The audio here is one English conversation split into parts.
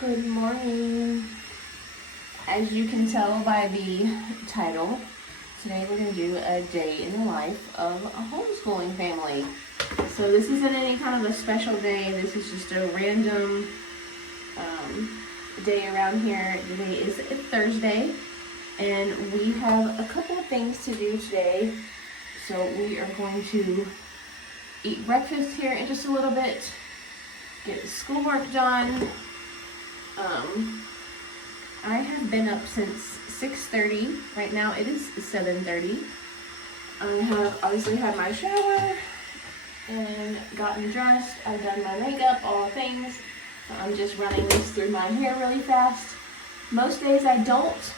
Good morning. As you can tell by the title, today we're going to do a day in the life of a homeschooling family. So this isn't any kind of a special day. This is just a random day around here. Today is Thursday, and we have a couple of things to do today. So we are going to eat breakfast here in just a little bit, get the schoolwork done. I have been up since 6:30. Right now it is 7:30. I have obviously had my shower and gotten dressed. I've done my makeup, all the things. I'm just running this through my hair really fast. Most days I don't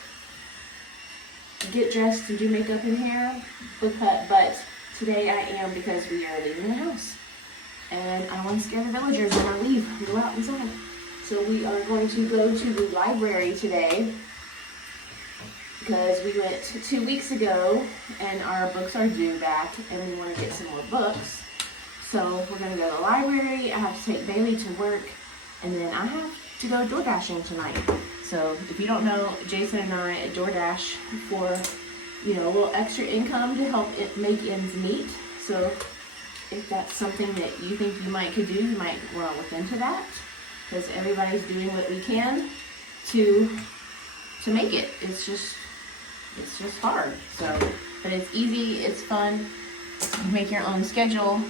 get dressed to do makeup and hair, but today I am because we are leaving the house. And I want to scare the villagers when I leave and go out inside. So we are going to go to the library today because we went 2 weeks ago and our books are due back and we want to get some more books. So we're going to go to the library. I have to take Bailey to work and then I have to go door dashing tonight. So if you don't know, Jason and I DoorDash for, a little extra income to help it make ends meet. So if that's something that you think you could do, you might want to look into that. Because everybody's doing what we can to make it. It's just hard. So, but it's easy, it's fun. You make your own schedule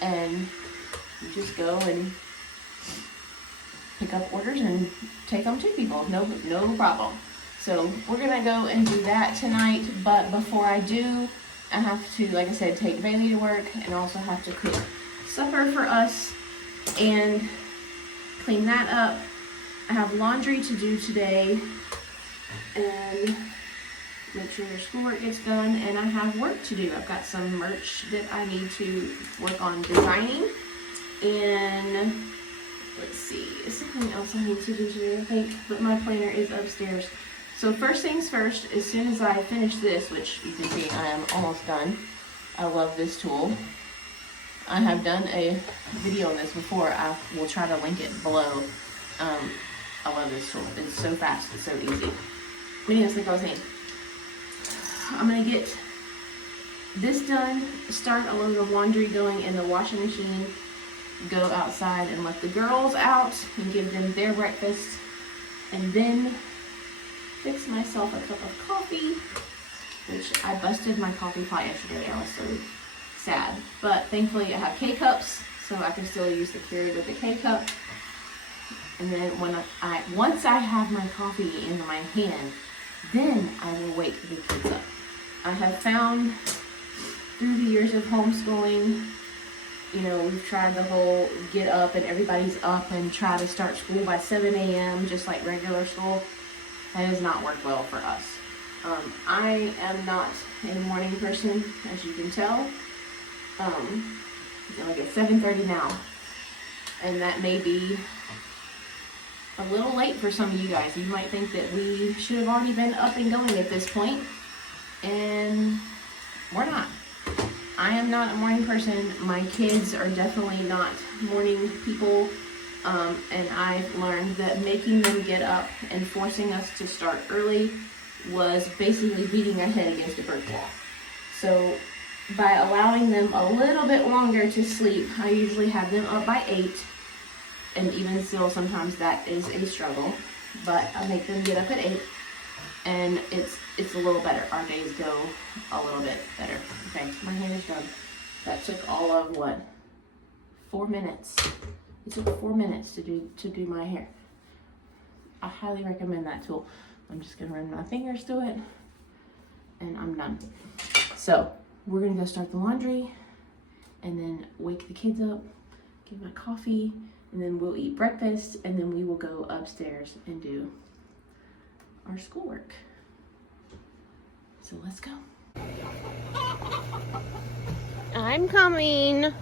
and you just go and pick up orders and take them to people. No problem. So we're gonna go and do that tonight. But before I do, I have to, like I said, take Bailey to work and also have to cook supper for us and clean that up. I have laundry to do today and make sure your schoolwork gets done, and I have work to do. I've got some merch that I need to work on designing, and let's see, something else I need to do today, I think, but my planner is upstairs. So first things first, as soon as I finish this, which you can see I am almost done. I love this tool. I have done a video on this before. I will try to link it below. I love this tool. It's so fast. It's so easy. What do you guys think I was saying? I'm going to get this done, start a load of laundry going in the washing machine, go outside and let the girls out and give them their breakfast, and then fix myself a cup of coffee, which I busted my coffee pot yesterday. I was so sad, but thankfully I have K-cups, so I can still use the Keurig with the K-cup. And then once I have my coffee in my hand, then I will wake the kids up. I have found through the years of homeschooling, we've tried the whole get up and everybody's up and try to start school by 7 a.m. just like regular school. That has not worked well for us. I am not a morning person, as you can tell. Like it's 7:30 now, and that may be a little late for some of you guys. You might think that we should have already been up and going at this point, and we're not. I am not a morning person. My kids are definitely not morning people, and I've learned that making them get up and forcing us to start early was basically beating our head against a brick wall. So by allowing them a little bit longer to sleep, I usually have them up by 8, and even still sometimes that is a struggle, but I make them get up at 8, and it's a little better. Our days go a little bit better. Okay, my hair is done. That took all of 4 minutes. It took 4 minutes to do my hair. I highly recommend that tool. I'm just gonna run my fingers through it and I'm done. So we're gonna go start the laundry and then wake the kids up, get my coffee, and then we'll eat breakfast, and then we will go upstairs and do our schoolwork. So let's go. I'm coming.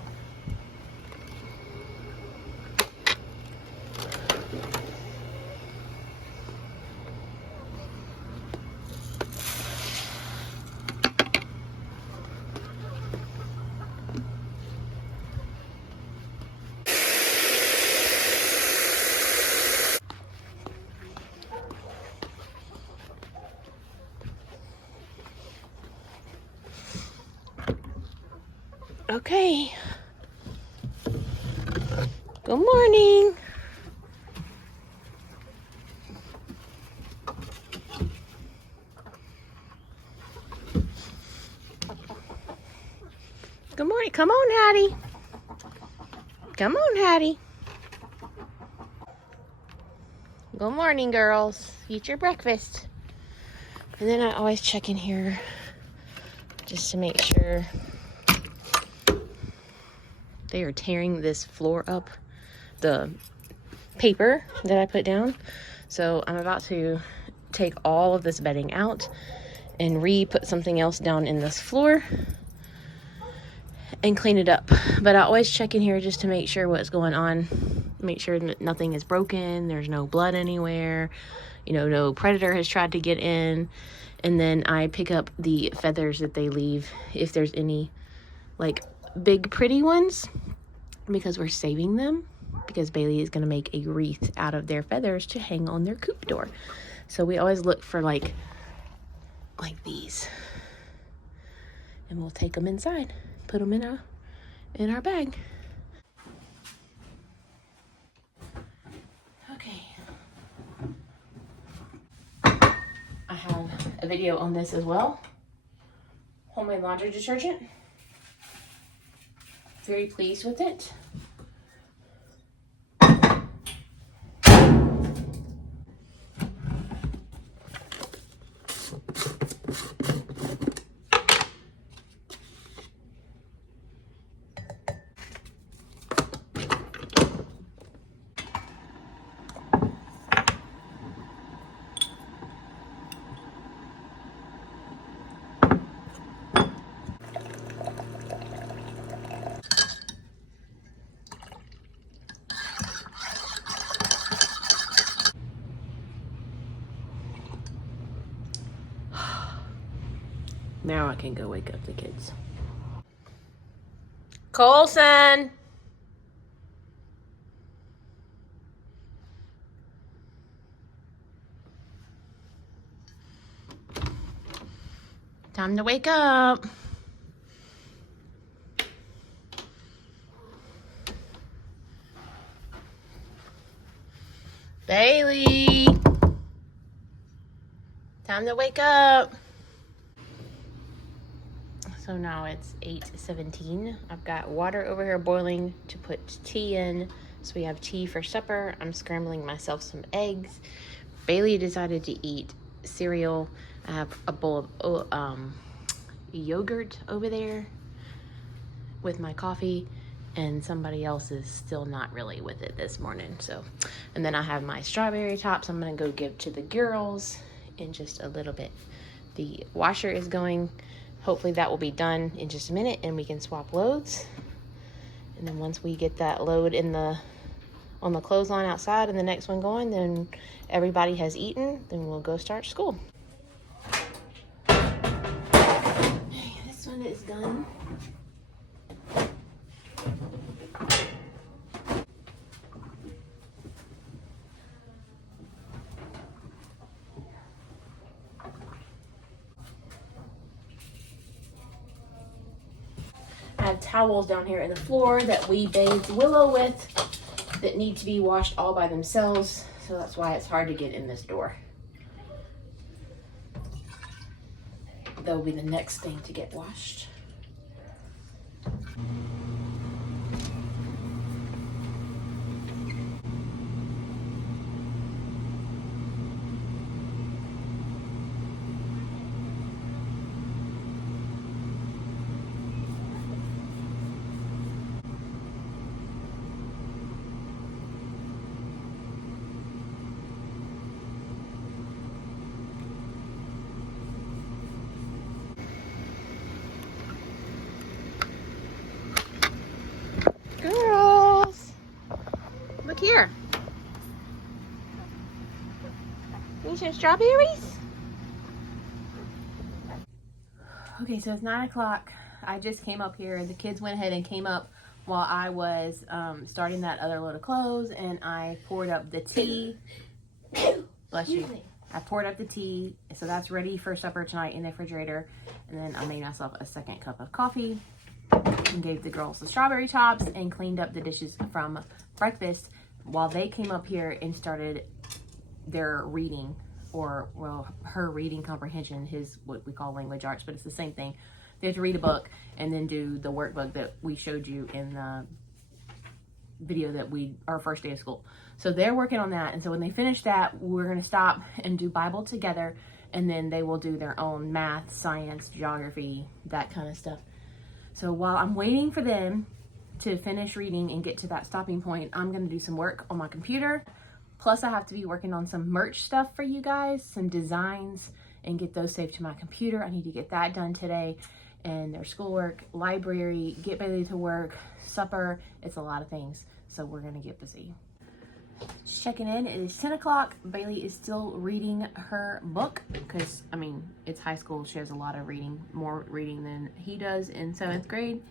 Okay. Good morning. Good morning. Come on, Hattie. Come on, Hattie. Good morning, girls. Eat your breakfast. And then I always check in here just to make sure. They are tearing this floor up, the paper that I put down. So I'm about to take all of this bedding out and re-put something else down in this floor and clean it up. But I always check in here just to make sure what's going on, make sure that nothing is broken, there's no blood anywhere, you know, no predator has tried to get in. And then I pick up the feathers that they leave, if there's any like big pretty ones, because we're saving them, because Bailey is going to make a wreath out of their feathers to hang on their coop door. So we always look for like these, and we'll take them inside, put them in our bag. Okay, I have a video on this as well. Homemade laundry detergent. Very pleased with it. Now I can go wake up the kids. Colson! Time to wake up. Bailey! Time to wake up. So now it's 8:17. I've got water over here boiling to put tea in. So we have tea for supper. I'm scrambling myself some eggs. Bailey decided to eat cereal. I have a bowl of yogurt over there with my coffee, and somebody else is still not really with it this morning. So, and then I have my strawberry tops I'm gonna go give to the girls in just a little bit. The washer is going. Hopefully that will be done in just a minute and we can swap loads. And then once we get that load on the clothesline outside and the next one going, then everybody has eaten, then we'll go start school. Okay, this one is done. I have towels down here in the floor that we bathed Willow with that need to be washed all by themselves. So that's why it's hard to get in this door. That will be the next thing to get washed. Girls, look here. Need some strawberries? Okay, so it's 9 o'clock. I just came up here. The kids went ahead and came up while I was starting that other load of clothes, and I poured up the tea. Bless you. I poured up the tea, so that's ready for supper tonight in the refrigerator. And then I made myself a second cup of coffee. and gave the girls the strawberry tops and cleaned up the dishes from breakfast while they came up here and started their reading, or well, her reading comprehension, his what we call language arts, but it's the same thing. They have to read a book and then do the workbook that we showed you in the video that our first day of school. So they're working on that, and so when they finish that, we're going to stop and do Bible together, and then they will do their own math, science, geography, that kind of stuff. So while I'm waiting for them to finish reading and get to that stopping point, I'm going to do some work on my computer. Plus I have to be working on some merch stuff for you guys, some designs, and get those saved to my computer. I need to get that done today. And their schoolwork, library, get Bailey to work, supper. It's a lot of things. So we're going to get busy. Just checking in. It is 10 o'clock. Bailey is still reading her book because, I mean, it's high school. She has a lot of reading, more reading than he does in 7th grade.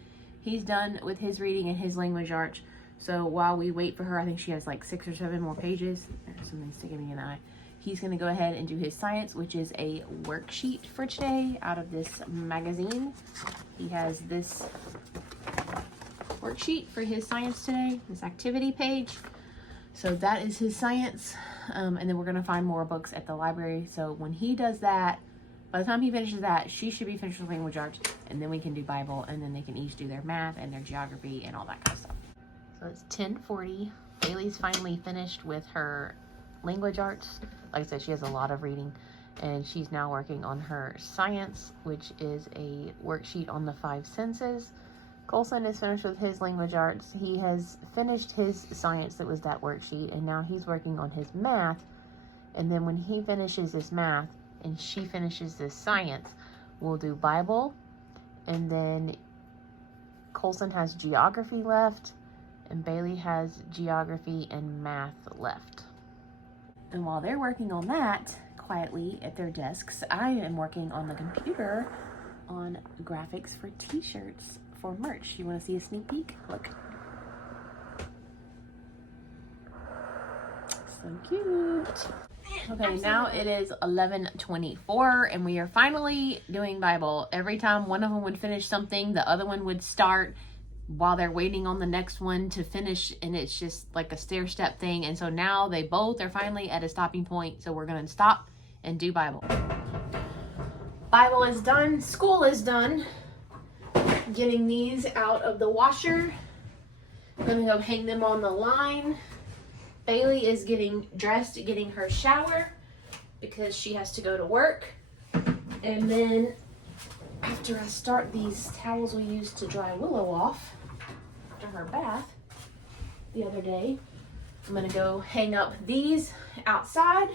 He's done with his reading and his language arts. So while we wait for her, I think she has like 6 or 7 more pages. There's something sticking me in the eye. He's going to go ahead and do his science, which is a worksheet for today out of this magazine. He has this worksheet for his science today, this activity page. So that is his science. And then we're going to find more books at the library. So when he does that, by the time he finishes that, she should be finished with language arts. And then we can do Bible, and then they can each do their math and their geography and all that kind of stuff. So it's 10:40. Bailey's finally finished with her language arts. Like I said, she has a lot of reading, and she's now working on her science, which is a worksheet on the 5 senses. Colson is finished with his language arts. He has finished his science, that was that worksheet, and now he's working on his math. And then when he finishes his math and she finishes this science, we'll do Bible, and then Colson has geography left, and Bailey has geography and math left. And while they're working on that quietly at their desks, I am working on the computer on graphics for t-shirts for merch. You want to see a sneak peek? Look. So cute. Okay, now it is 11:24 and we are finally doing Bible. Every time one of them would finish something, the other one would start while they're waiting on the next one to finish, and it's just like a stair-step thing. And so now they both are finally at a stopping point, so we're going to stop and do Bible. Bible is done. School is done. Getting these out of the washer. I'm going to go hang them on the line. Bailey is getting dressed, getting her shower because she has to go to work. And then after I start these towels we used to dry Willow off after her bath the other day, I'm gonna go hang up these outside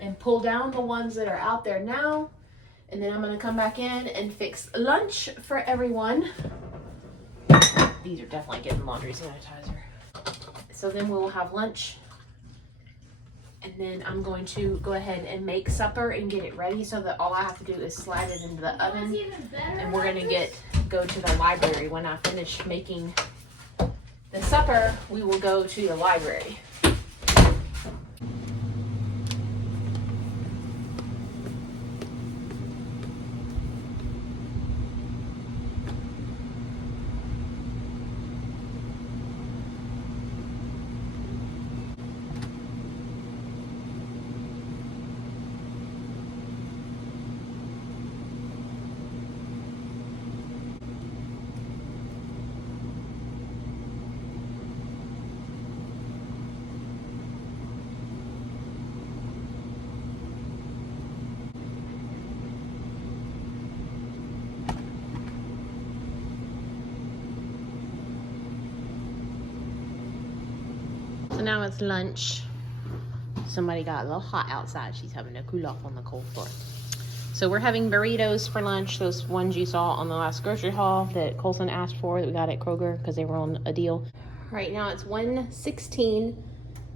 and pull down the ones that are out there now. And then I'm gonna come back in and fix lunch for everyone. These are definitely getting laundry sanitizer. So then we'll have lunch. And then I'm going to go ahead and make supper and get it ready so that all I have to do is slide it into the oven. And we're gonna go to the library. When I finish making the supper, we will go to the library. So now it's lunch. Somebody got a little hot outside. She's having to cool off on the cold floor. So we're having burritos for lunch. Those ones you saw on the last grocery haul that Colson asked for that we got at Kroger because they were on a deal. Right now it's 1:16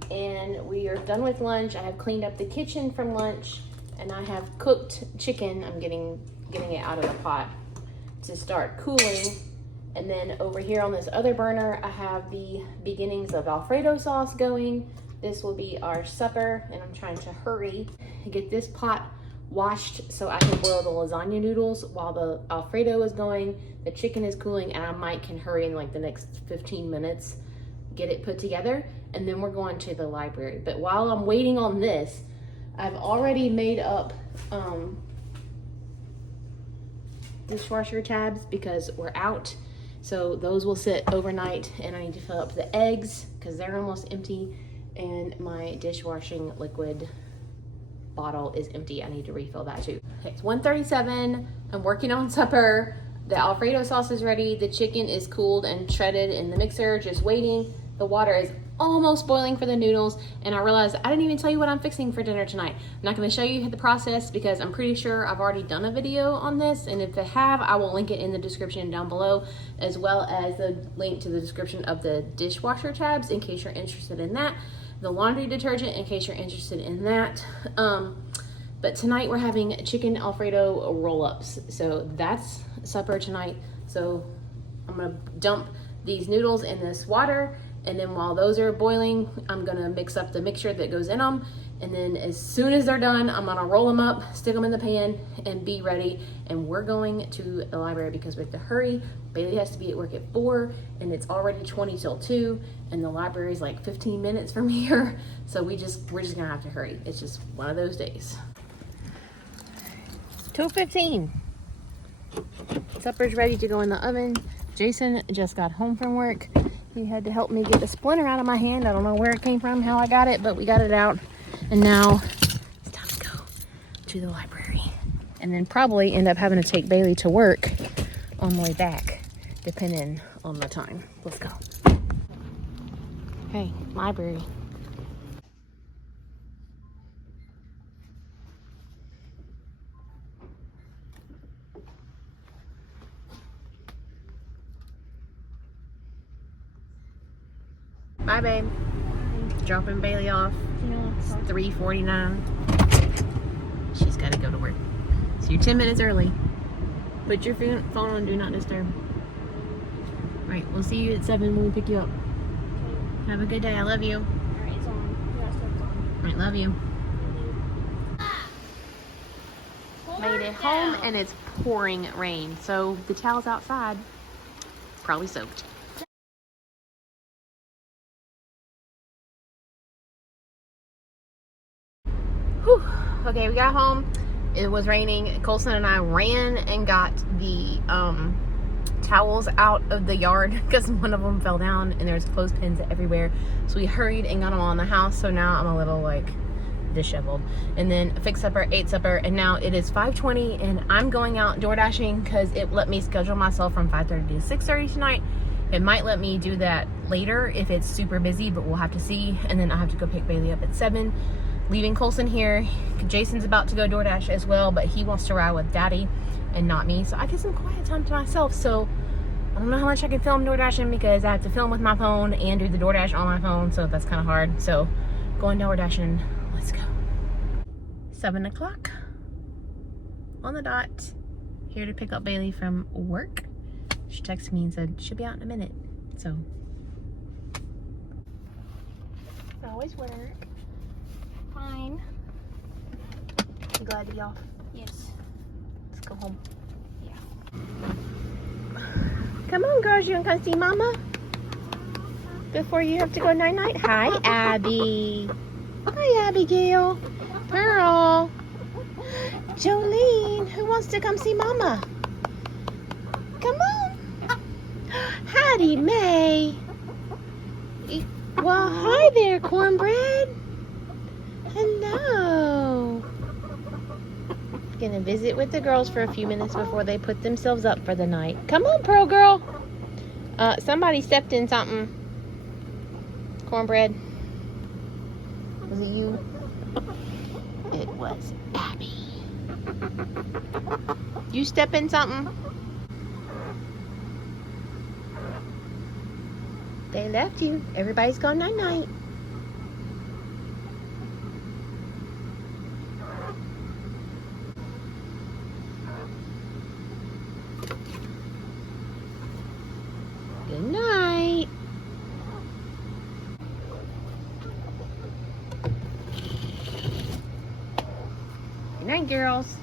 and we are done with lunch. I have cleaned up the kitchen from lunch and I have cooked chicken. I'm getting it out of the pot to start cooling. And then over here on this other burner, I have the beginnings of Alfredo sauce going. This will be our supper, and I'm trying to hurry and get this pot washed so I can boil the lasagna noodles while the Alfredo is going. The chicken is cooling, and I can hurry in like the next 15 minutes, get it put together, and then we're going to the library. But while I'm waiting on this, I've already made up dishwasher tabs because we're out. So those will sit overnight, and I need to fill up the eggs because they're almost empty, and my dishwashing liquid bottle is empty. I need to refill that too. Okay, it's 1:37. I'm working on supper. The Alfredo sauce is ready. The chicken is cooled and shredded in the mixer, just waiting. The water is almost boiling for the noodles, and I realized I didn't even tell you what I'm fixing for dinner tonight. I'm not going to show you the process because I'm pretty sure I've already done a video on this, and if I have, I will link it in the description down below, as well as the link to the description of the dishwasher tabs in case you're interested in that, the laundry detergent in case you're interested in that. But tonight we're having chicken Alfredo roll-ups, so that's supper tonight. So I'm gonna dump these noodles in this water, and then while those are boiling, I'm gonna mix up the mixture that goes in them, and then as soon as they're done, I'm gonna roll them up, stick them in the pan, and be ready. And we're going to the library because we have to hurry. Bailey has to be at work at 4, and it's already 20 till 2, and the library is like 15 minutes from here, so we're just gonna have to hurry. It's just one of those days. 2:15. Supper's ready to go in the oven. Jason just got home from work. He had to help me get the splinter out of my hand. I don't know where it came from, how I got it, but we got it out. And now it's time to go to the library. And then probably end up having to take Bailey to work on the way back, depending on the time. Let's go. Okay, library. Bye, babe. Dropping Bailey off. It's 3:49. She's got to go to work. So you're 10 minutes early. Put your phone on Do Not Disturb. All right, we'll see you at 7 when we pick you up. Have a good day. I love you. All right, it's on. The rest of it's on. All right, love you. Made it home, and it's pouring rain. So the towel's outside. Probably soaked. Whew. Okay, we got home. It was raining. Colson and I ran and got the towels out of the yard because one of them fell down and there's clothespins everywhere. So we hurried and got them all in the house. So now I'm a little like disheveled. And then fixed supper, ate supper, and now it is 5:20 and I'm going out door dashing because it let me schedule myself from 5:30 to 6:30 tonight. It might let me do that later if it's super busy, but we'll have to see. And then I have to go pick Bailey up at 7. Leaving Colson here. Jason's about to go DoorDash as well, but he wants to ride with Daddy and not me. So I get some quiet time to myself. So I don't know how much I can film DoorDashing because I have to film with my phone and do the DoorDash on my phone. So that's kind of hard. So going DoorDashing. Let's go. 7 o'clock on the dot. Here to pick up Bailey from work. She texted me and said she'll be out in a minute. So always work. Fine. You glad to be off? Yes. Let's go home. Yeah. Come on, girls. You want to come see Mama? Before you have to go night-night? Hi, Abby. Hi, Abigail. Girl. Jolene, who wants to come see Mama? Come on. Howdy, May. Well, hi there, Cornbread. Hello. Gonna visit with the girls for a few minutes before they put themselves up for the night. Come on, Pearl Girl. Somebody stepped in something. Cornbread. Was it you? It was Abby. You step in something? They left you. Everybody's gone night-night. Good night. Good night, girls.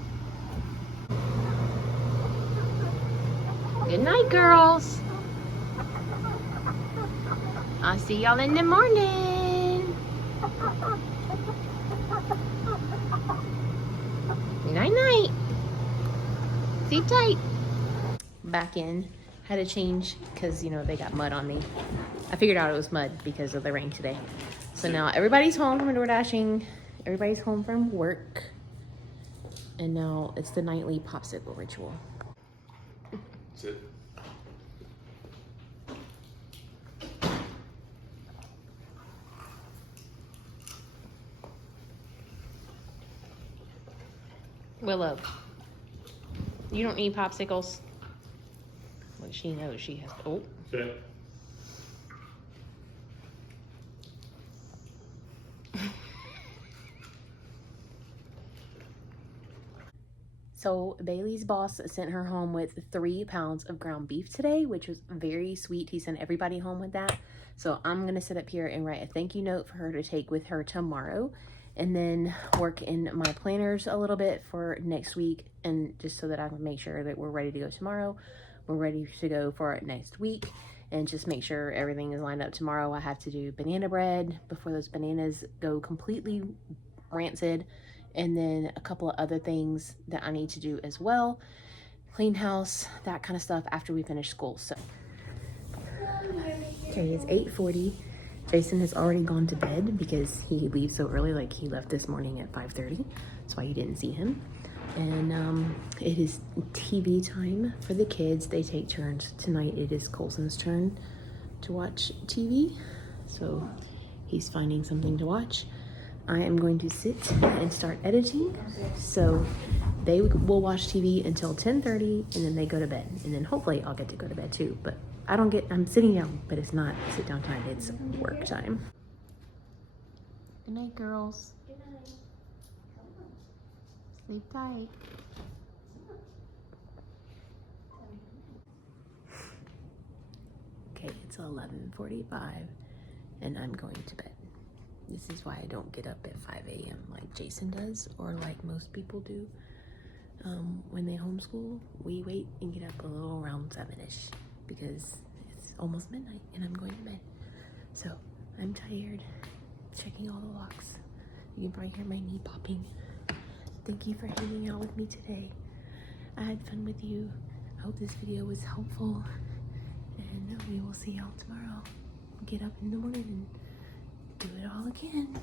Good night, girls. I'll see y'all in the morning. Night, night. Sleep tight. Back in. Had to change because, you know, they got mud on me. I figured out it was mud because of the rain today. So now everybody's home from door dashing. Everybody's home from work. And now it's the nightly popsicle ritual. Sit. Willow, you don't need popsicles. Well, she knows she has. Oh. Sit. So Bailey's boss sent her home with 3 pounds of ground beef today, which was very sweet. He sent everybody home with that. So I'm going to sit up here and write a thank you note for her to take with her tomorrow, and then work in my planners a little bit for next week, and just so that I can make sure that we're ready to go tomorrow. We're ready to go for next week, and just make sure everything is lined up tomorrow. I have to do banana bread before those bananas go completely rancid. And then a couple of other things that I need to do as well. Clean house, that kind of stuff after we finish school. So, okay, it's 8:40. Jason has already gone to bed because he leaves so early. Like, he left this morning at 5:30. That's why you didn't see him. And it is TV time for the kids. They take turns. Tonight it is Colson's turn to watch TV. So he's finding something to watch. I am going to sit and start editing. So they will watch TV until 10:30, and then they go to bed. And then hopefully I'll get to go to bed too. But I'm sitting down, but it's not sit down time, it's work time. Good night, girls. Good night. Sleep tight. Okay, it's 11:45, and I'm going to bed. This is why I don't get up at 5 a.m. like Jason does, or like most people do. When they homeschool, we wait and get up a little around 7-ish because it's almost midnight and I'm going to bed. So I'm tired, checking all the locks. You can probably hear my knee popping. Thank you for hanging out with me today. I had fun with you. I hope this video was helpful, and we will see y'all tomorrow. Get up in the morning and do it all again.